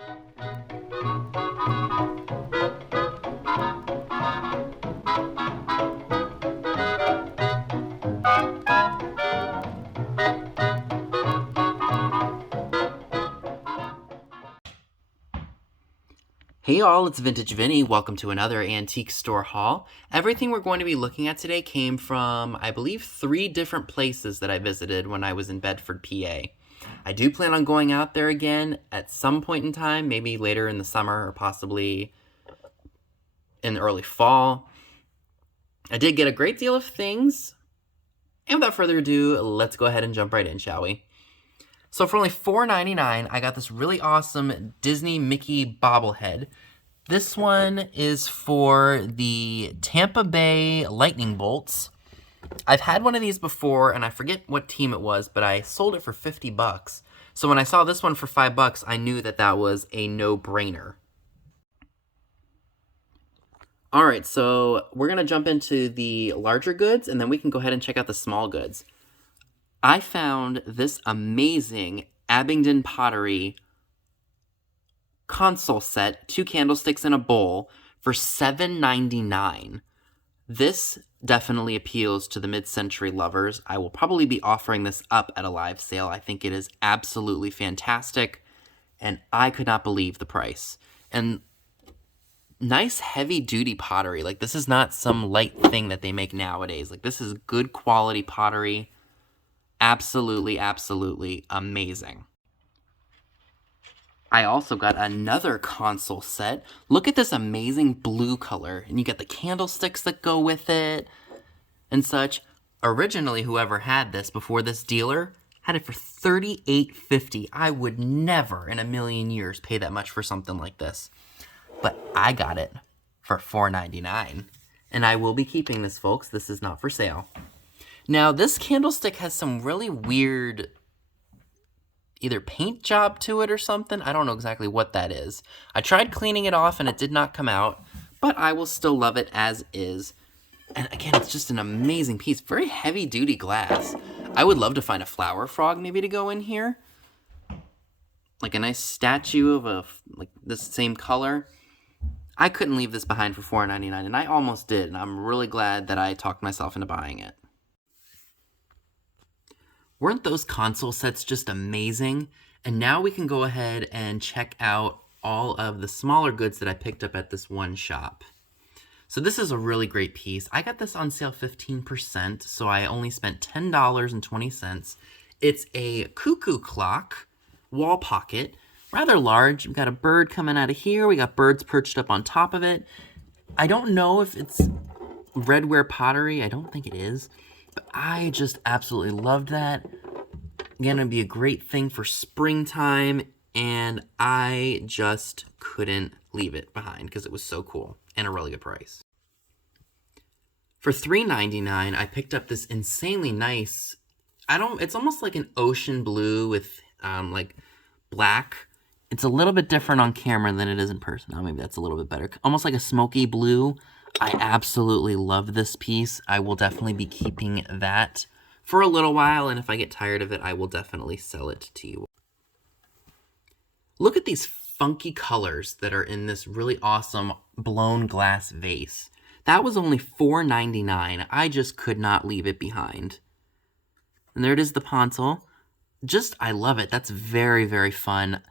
Hey y'all, it's Vintage Vinny. Welcome to another antique store haul. Everything we're going to be looking at today came from, I believe, 3 different places that I visited when I was in Bedford, PA. I do plan on going out there again at some point in time, maybe later in the summer or possibly in the early fall. I did get a great deal of things, and without further ado, let's go ahead and jump right in, shall we? So for only $4.99, I got this really awesome Disney Mickey bobblehead. This one is for the Tampa Bay Lightning Bolts. I've had one of these before, and I forget what team it was, but I sold it for $50. So when I saw this one for $5, I knew that that was a no-brainer. Alright, so we're going to jump into the larger goods, and then we can go ahead and check out the small goods. I found this amazing Abingdon Pottery console set, 2 candlesticks and a bowl, for $7.99. This definitely appeals to the mid-century lovers. I will probably be offering this up at a live sale. I think it is absolutely fantastic, and I could not believe the price. And nice heavy-duty pottery. Like, this is not some light thing that they make nowadays. Like, this is good quality pottery. Absolutely, absolutely amazing. I also got another console set. Look at this amazing blue color. And you get the candlesticks that go with it and such. Originally, whoever had this before this dealer had it for $38.50. I would never in a million years pay that much for something like this. But I got it for $4.99. And I will be keeping this, folks. This is not for sale. Now, this candlestick has some really weird either paint job to it or something. I don't know exactly what that is. I tried cleaning it off and it did not come out, but I will still love it as is. And again, it's just an amazing piece. Very heavy-duty glass. I would love to find a flower frog maybe to go in here. Like a nice statue of like this same color. I couldn't leave this behind for $4.99, and I almost did, and I'm really glad that I talked myself into buying it. Weren't those console sets just amazing? And now we can go ahead and check out all of the smaller goods that I picked up at this one shop. So this is a really great piece. I got this on sale 15%, so I only spent $10.20. It's a Cuckoo clock, wall pocket, rather large. We've got a bird coming out of here. We got birds perched up on top of it. I don't know if it's redware pottery. I don't think it is. But I just absolutely loved that. Again, it'd be a great thing for springtime, and I just couldn't leave it behind because it was so cool and a really good price. For $3.99, I picked up this insanely nice, it's almost like an ocean blue with like black. It's a little bit different on camera than it is in person. Oh, maybe that's a little bit better. Almost like a smoky blue. I absolutely love this piece. I will definitely be keeping that for a little while, and if I get tired of it, I will definitely sell it to you. Look at these funky colors that are in this really awesome blown glass vase. That was only $4.99. I just could not leave it behind. And there it is, the console. I love it. That's very, very fun.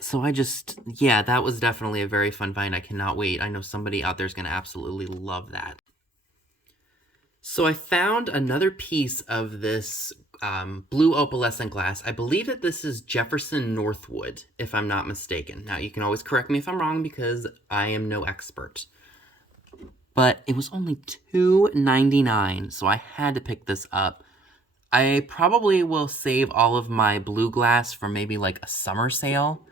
So that was definitely a very fun find. I cannot wait. I know somebody out there is going to absolutely love that. So I found another piece of this blue opalescent glass. I believe that this is Jefferson Northwood, if I'm not mistaken. Now, you can always correct me if I'm wrong because I am no expert. But it was only $2.99, so I had to pick this up. I probably will save all of my blue glass for maybe like a summer sale,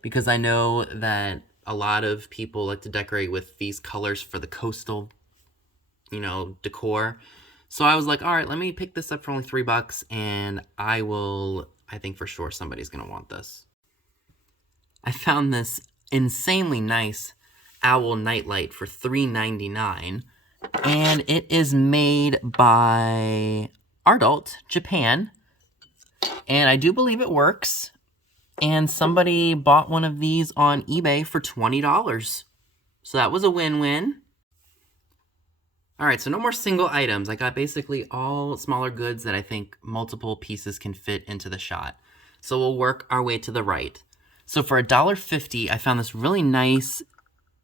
because I know that a lot of people like to decorate with these colors for the coastal, decor. So I was like, all right, let me pick this up for only $3, and I think for sure somebody's going to want this. I found this insanely nice owl nightlight for $3.99, and it is made by Ardult, Japan, and I do believe it works. And somebody bought one of these on eBay for $20. So that was a win-win. All right, so no more single items. I got basically all smaller goods that I think multiple pieces can fit into the shot. So we'll work our way to the right. So for $1.50, I found this really nice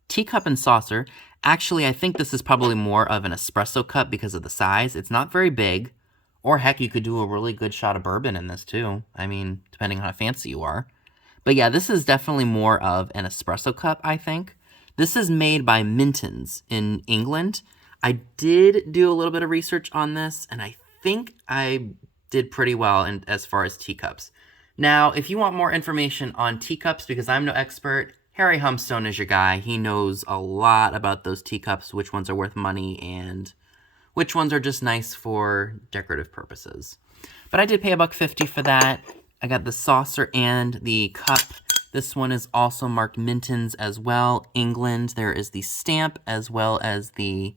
Teacup and Saucer. Actually, I think this is probably more of an espresso cup because of the size. It's not very big. Or heck, you could do a really good shot of bourbon in this too. I mean, depending on how fancy you are. But yeah, this is definitely more of an espresso cup, I think. This is made by Minton's in England. I did do a little bit of research on this, and I think I did pretty well as far as teacups. Now, if you want more information on teacups, because I'm no expert, Harry Humstone is your guy. He knows a lot about those teacups, which ones are worth money, and which ones are just nice for decorative purposes. But I did pay $1.50 for that. I got the saucer and the cup. This one is also marked Minton's as well, England. There is the stamp as well as the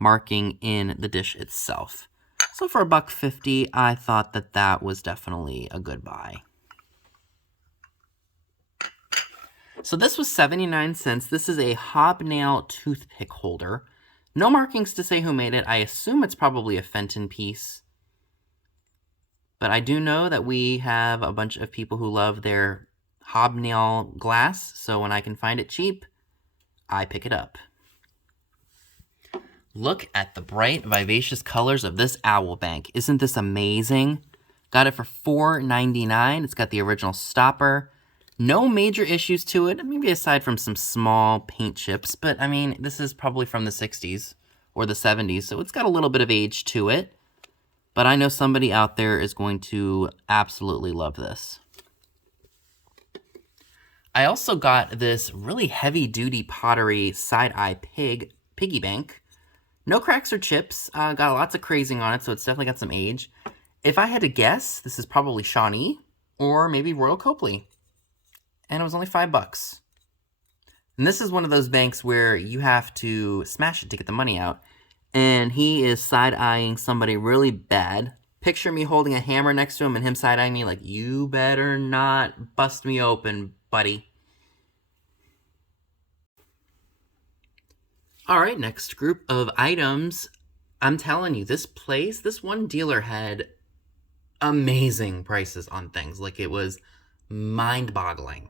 marking in the dish itself. So for $1.50, I thought that that was definitely a good buy. So this was 79 cents. This is a Hobnail toothpick holder. No markings to say who made it. I assume it's probably a Fenton piece. But I do know that we have a bunch of people who love their Hobnail glass. So when I can find it cheap, I pick it up. Look at the bright, vivacious colors of this owl bank. Isn't this amazing? Got it for $4.99. It's got the original stopper. No major issues to it, maybe aside from some small paint chips. But, I mean, this is probably from the 60s or the 70s, so it's got a little bit of age to it. But I know somebody out there is going to absolutely love this. I also got this really heavy-duty Pottery side-eye piggy bank. No cracks or chips, got lots of crazing on it, so it's definitely got some age. If I had to guess, this is probably Shawnee or maybe Royal Copley. And it was only $5. And this is one of those banks where you have to smash it to get the money out. And he is side-eyeing somebody really bad. Picture me holding a hammer next to him and him side-eyeing me like, you better not bust me open, buddy. All right, next group of items. I'm telling you, this place, this one dealer had amazing prices on things. Like, it was mind-boggling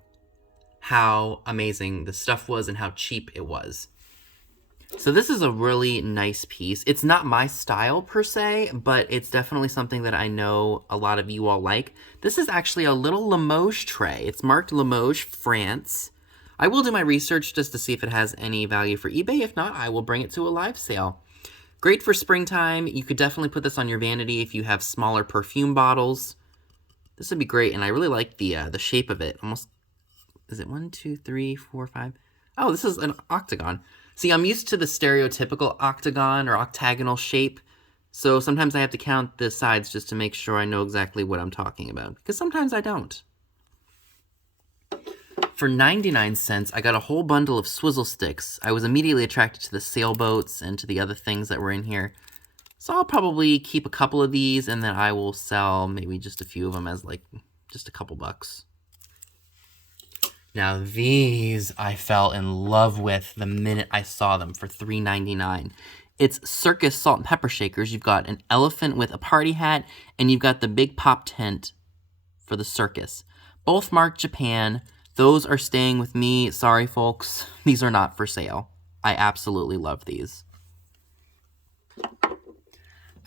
how amazing the stuff was and how cheap it was. So this is a really nice piece. It's not my style per se, but it's definitely something that I know a lot of you all like. This is actually a little Lamoge tray. It's marked Lamoge, France. I will do my research just to see if it has any value for eBay. If not, I will bring it to a live sale. Great for springtime. You could definitely put this on your vanity if you have smaller perfume bottles. This would be great, and I really like the shape of it. Almost, is it 1, 2, 3, 4, 5? Oh, this is an octagon. See, I'm used to the stereotypical octagon or octagonal shape, so sometimes I have to count the sides just to make sure I know exactly what I'm talking about, because sometimes I don't. For 99 cents, I got a whole bundle of swizzle sticks. I was immediately attracted to the sailboats and to the other things that were in here. So I'll probably keep a couple of these, and then I will sell maybe just a few of them as, like, just a couple bucks. Now these I fell in love with the minute I saw them for $3.99. It's Circus salt and pepper shakers. You've got an elephant with a party hat, and you've got the big pop tent for the circus. Both marked Japan. Those are staying with me. Sorry, folks. These are not for sale. I absolutely love these.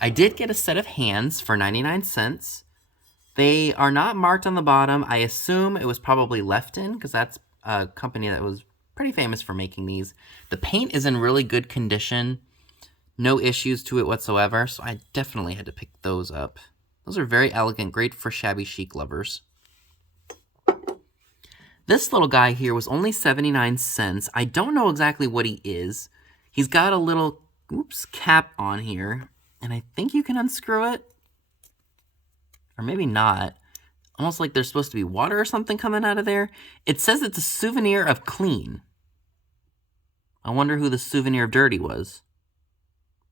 I did get a set of hands for 99 cents. They are not marked on the bottom. I assume it was probably Lefton, because that's a company that was pretty famous for making these. The paint is in really good condition. No issues to it whatsoever, so I definitely had to pick those up. Those are very elegant, great for shabby chic lovers. This little guy here was only 79 cents. I don't know exactly what he is. He's got a little, cap on here, and I think you can unscrew it. Or maybe not. Almost like there's supposed to be water or something coming out of there. It says it's a souvenir of clean. I wonder who the souvenir of dirty was.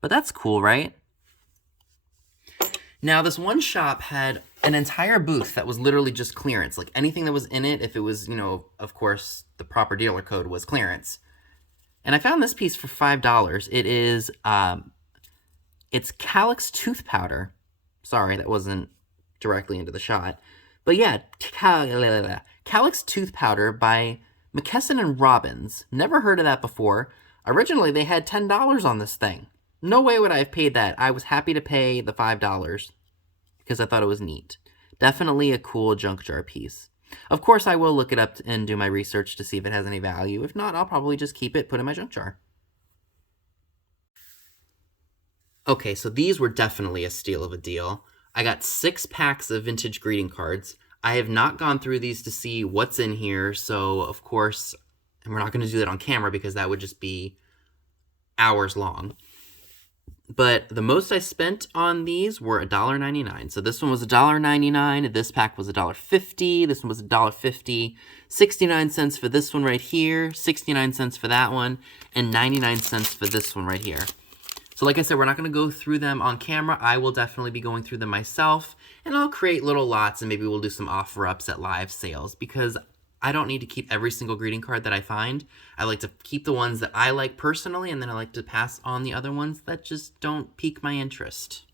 But that's cool, right? Now, this one shop had an entire booth that was literally just clearance. Like anything that was in it, if it was, of course, the proper dealer code was clearance. And I found this piece for $5. It is, it's Calyx tooth powder. Sorry, that wasn't directly into the shot. But yeah, Calyx tooth powder by McKesson and Robbins. Never heard of that before. Originally, they had $10 on this thing. No way would I have paid that. I was happy to pay the $5 because I thought it was neat. Definitely a cool junk jar piece. Of course, I will look it up and do my research to see if it has any value. If not, I'll probably just keep it, put it in my junk jar. Okay, so these were definitely a steal of a deal. I got 6 packs of vintage greeting cards. I have not gone through these to see what's in here, so of course, and we're not going to do that on camera because that would just be hours long. But the most I spent on these were $1.99. So this one was $1.99. This pack was $1.50. This one was $1.50. 69 cents for this one right here. 69 cents for that one. And 99 cents for this one right here. So like I said, we're not going to go through them on camera. I will definitely be going through them myself. And I'll create little lots and maybe we'll do some offer-ups at live sales. Because I don't need to keep every single greeting card that I find. I like to keep the ones that I like personally, and then I like to pass on the other ones that just don't pique my interest.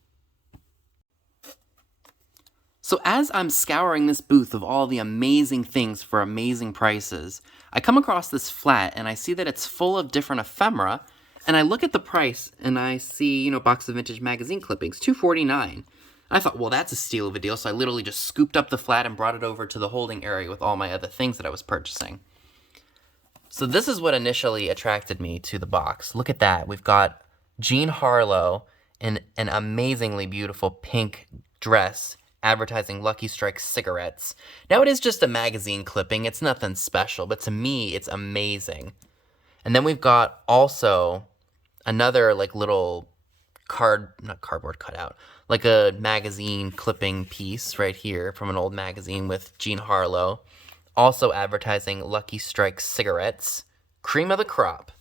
So as I'm scouring this booth of all the amazing things for amazing prices, I come across this flat, and I see that it's full of different ephemera, and I look at the price, and I see, box of vintage magazine clippings, $2.49. I thought, well, that's a steal of a deal, so I literally just scooped up the flat and brought it over to the holding area with all my other things that I was purchasing. So this is what initially attracted me to the box. Look at that. We've got Jean Harlow in an amazingly beautiful pink dress advertising Lucky Strike cigarettes. Now, it is just a magazine clipping. It's nothing special, but to me, it's amazing. And then we've got also another, little not cardboard cutout, like a magazine clipping piece right here from an old magazine with Jean Harlow. Also advertising Lucky Strike cigarettes. Cream of the crop.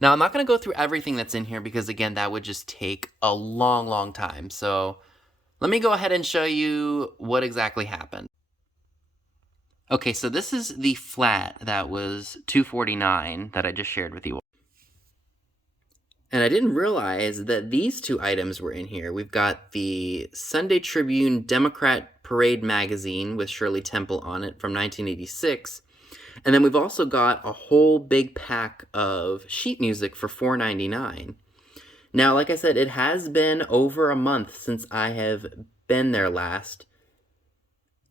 Now, I'm not going to go through everything that's in here because, again, that would just take a long, long time. So let me go ahead and show you what exactly happened. Okay, so this is the flat that was $2.49 that I just shared with you. And I didn't realize that these 2 items were in here. We've got the Sunday Tribune Democrat Parade magazine with Shirley Temple on it from 1986. And then we've also got a whole big pack of sheet music for $4.99. Now, like I said, it has been over a month since I have been there last.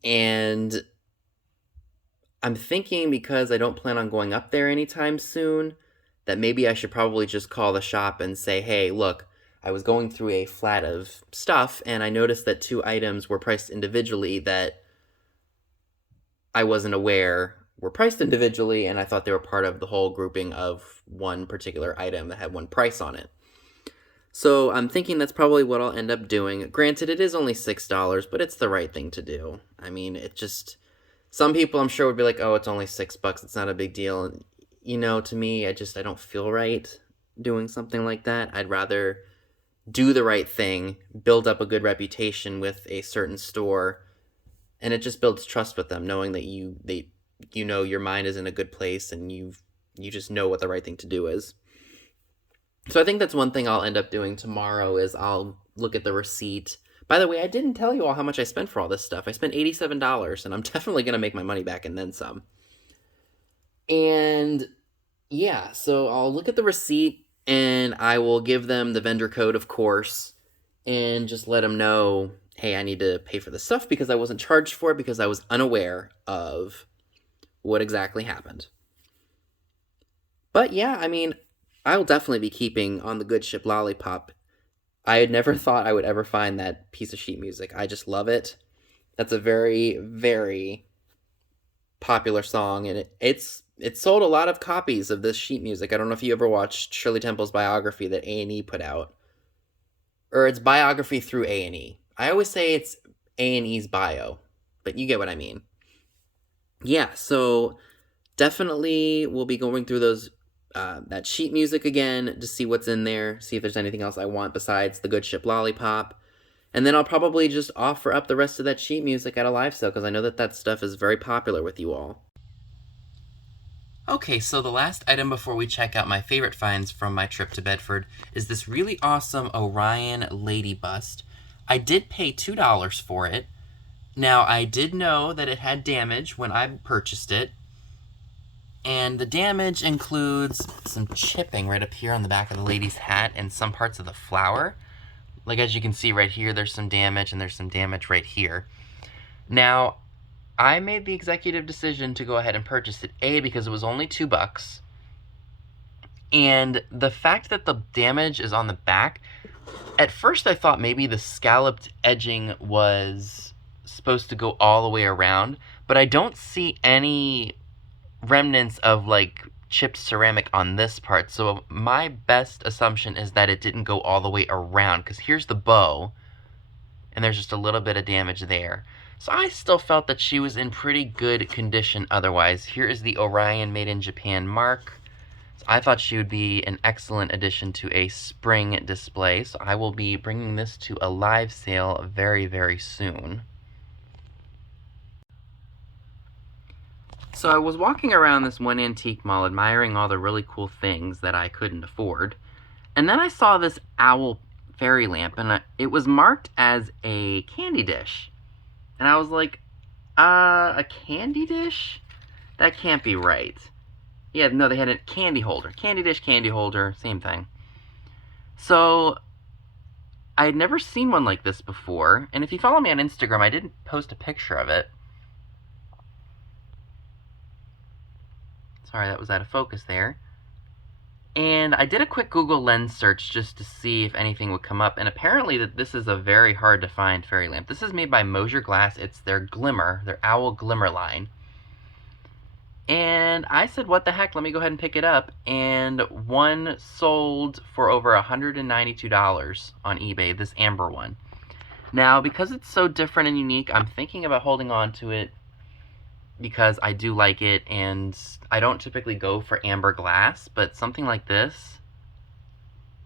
And I'm thinking, because I don't plan on going up there anytime soon, that maybe I should probably just call the shop and say, hey, look, I was going through a flat of stuff, and I noticed that 2 items were priced individually that I wasn't aware were priced individually, and I thought they were part of the whole grouping of one particular item that had one price on it. So I'm thinking that's probably what I'll end up doing. Granted, it is only $6, but it's the right thing to do. I mean, it just... Some people, I'm sure, would be like, oh, it's only $6, it's not a big deal. To me, I don't feel right doing something like that. I'd rather do the right thing, build up a good reputation with a certain store, and it just builds trust with them, knowing that your mind is in a good place and you just know what the right thing to do is. So I think that's one thing I'll end up doing tomorrow is I'll look at the receipt. By the way, I didn't tell you all how much I spent for all this stuff. I spent $87, and I'm definitely going to make my money back and then some. And yeah, so I'll look at the receipt, and I will give them the vendor code, of course, and just let them know, hey, I need to pay for the stuff because I wasn't charged for it because I was unaware of what exactly happened. But yeah, I mean, I'll definitely be keeping On the Good Ship Lollipop. I had never thought I would ever find that piece of sheet music. I just love it. That's a very, very popular song, and it sold a lot of copies of this sheet music. I don't know if you ever watched Shirley Temple's biography that A&E put out. Or it's biography through A&E. I always say it's A&E's bio, but you get what I mean. Yeah, so definitely we'll be going through those that sheet music again to see what's in there, see if there's anything else I want besides the Good Ship Lollipop. And then I'll probably just offer up the rest of that sheet music at a live sale because I know that that stuff is very popular with you all. Okay, so the last item before we check out my favorite finds from my trip to Bedford is this really awesome Orion lady bust. I did pay $2 for it. Now, I did know that it had damage when I purchased it, and the damage includes some chipping right up here on the back of the lady's hat and some parts of the flower. Like, as you can see right here, there's some damage, and there's some damage right here. Now, I made the executive decision to go ahead and purchase it, A, because it was only $2, and the fact that the damage is on the back, at first I thought maybe the scalloped edging was supposed to go all the way around, but I don't see any remnants of, like, chipped ceramic on this part, so my best assumption is that it didn't go all the way around, because here's the bow, and there's just a little bit of damage there. So I still felt that she was in pretty good condition otherwise. Here is the Orion Made in Japan mark. So I thought she would be an excellent addition to a spring display, so I will be bringing this to a live sale very, very soon. So I was walking around this one antique mall admiring all the really cool things that I couldn't afford, and then I saw this owl fairy lamp, and it was marked as a candy dish. And I was like, a candy dish? That can't be right. Yeah, no, they had a candy holder. Candy dish, candy holder, same thing. So, I had never seen one like this before, and if you follow me on Instagram, I did post a picture of it. Sorry, that was out of focus there. And I did a quick Google Lens search just to see if anything would come up, and apparently that this is a very hard to find fairy lamp. This is made by Mosier Glass. It's their Glimmer, their Owl Glimmer line. And I said, what the heck, let me go ahead and pick it up. And one sold for over $192 on eBay, this amber one. Now, because it's so different and unique, I'm thinking about holding on to it because I do like it, and I don't typically go for amber glass, but something like this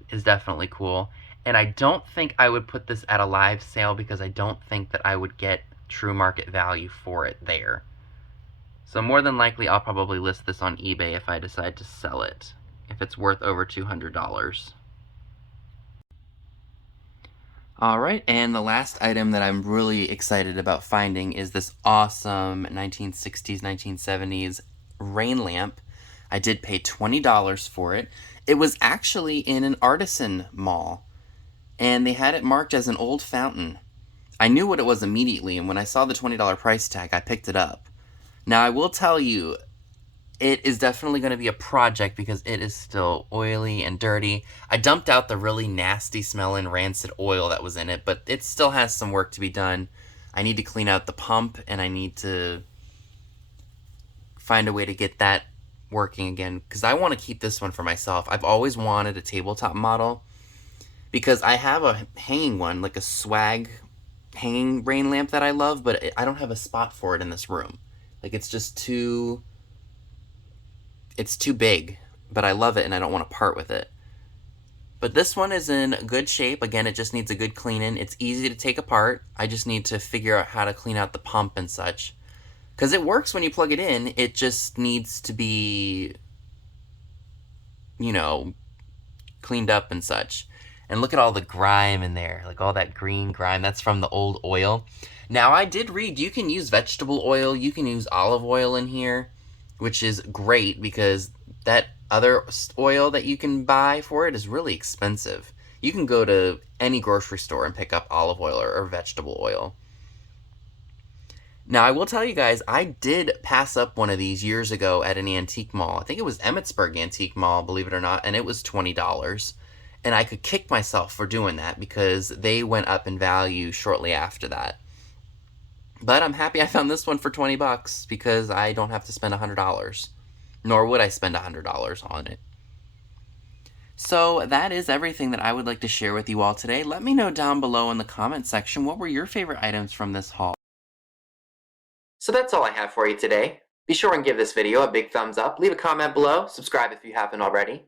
is definitely cool. And I don't think I would put this at a live sale because I don't think that I would get true market value for it there. So more than likely, I'll probably list this on eBay if I decide to sell it, if it's worth over $200. Alright, and the last item that I'm really excited about finding is this awesome 1960s, 1970s rain lamp. I did pay $20 for it. It was actually in an artisan mall, and they had it marked as an old fountain. I knew what it was immediately, and when I saw the $20 price tag, I picked it up. Now, I will tell you, it is definitely going to be a project because it is still oily and dirty. I dumped out the really nasty smelling rancid oil that was in it, but it still has some work to be done. I need to clean out the pump, and I need to find a way to get that working again because I want to keep this one for myself. I've always wanted a tabletop model because I have a hanging one, like a swag hanging rain lamp that I love, but I don't have a spot for it in this room. Like, it's just too... It's too big, but I love it and I don't want to part with it. But this one is in good shape. Again, it just needs a good cleaning. It's easy to take apart. I just need to figure out how to clean out the pump and such. Because it works when you plug it in. It just needs to be, you know, cleaned up and such. And look at all the grime in there. Like all that green grime. That's from the old oil. Now, I did read you can use vegetable oil. You can use olive oil in here, which is great because that other oil that you can buy for it is really expensive. You can go to any grocery store and pick up olive oil or vegetable oil. Now, I will tell you guys, I did pass up one of these years ago at an antique mall. I think it was Emmitsburg Antique Mall, believe it or not, and it was $20. And I could kick myself for doing that because they went up in value shortly after that. But I'm happy I found this one for $20 because I don't have to spend $100. Nor would I spend $100 on it. So that is everything that I would like to share with you all today. Let me know down below in the comment section what were your favorite items from this haul. So that's all I have for you today. Be sure and give this video a big thumbs up, leave a comment below, subscribe if you haven't already.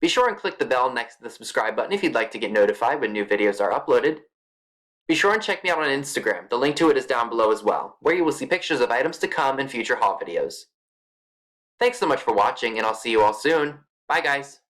Be sure and click the bell next to the subscribe button if you'd like to get notified when new videos are uploaded. Be sure and check me out on Instagram. The link to it is down below as well, where you will see pictures of items to come in future haul videos. Thanks so much for watching, and I'll see you all soon. Bye guys!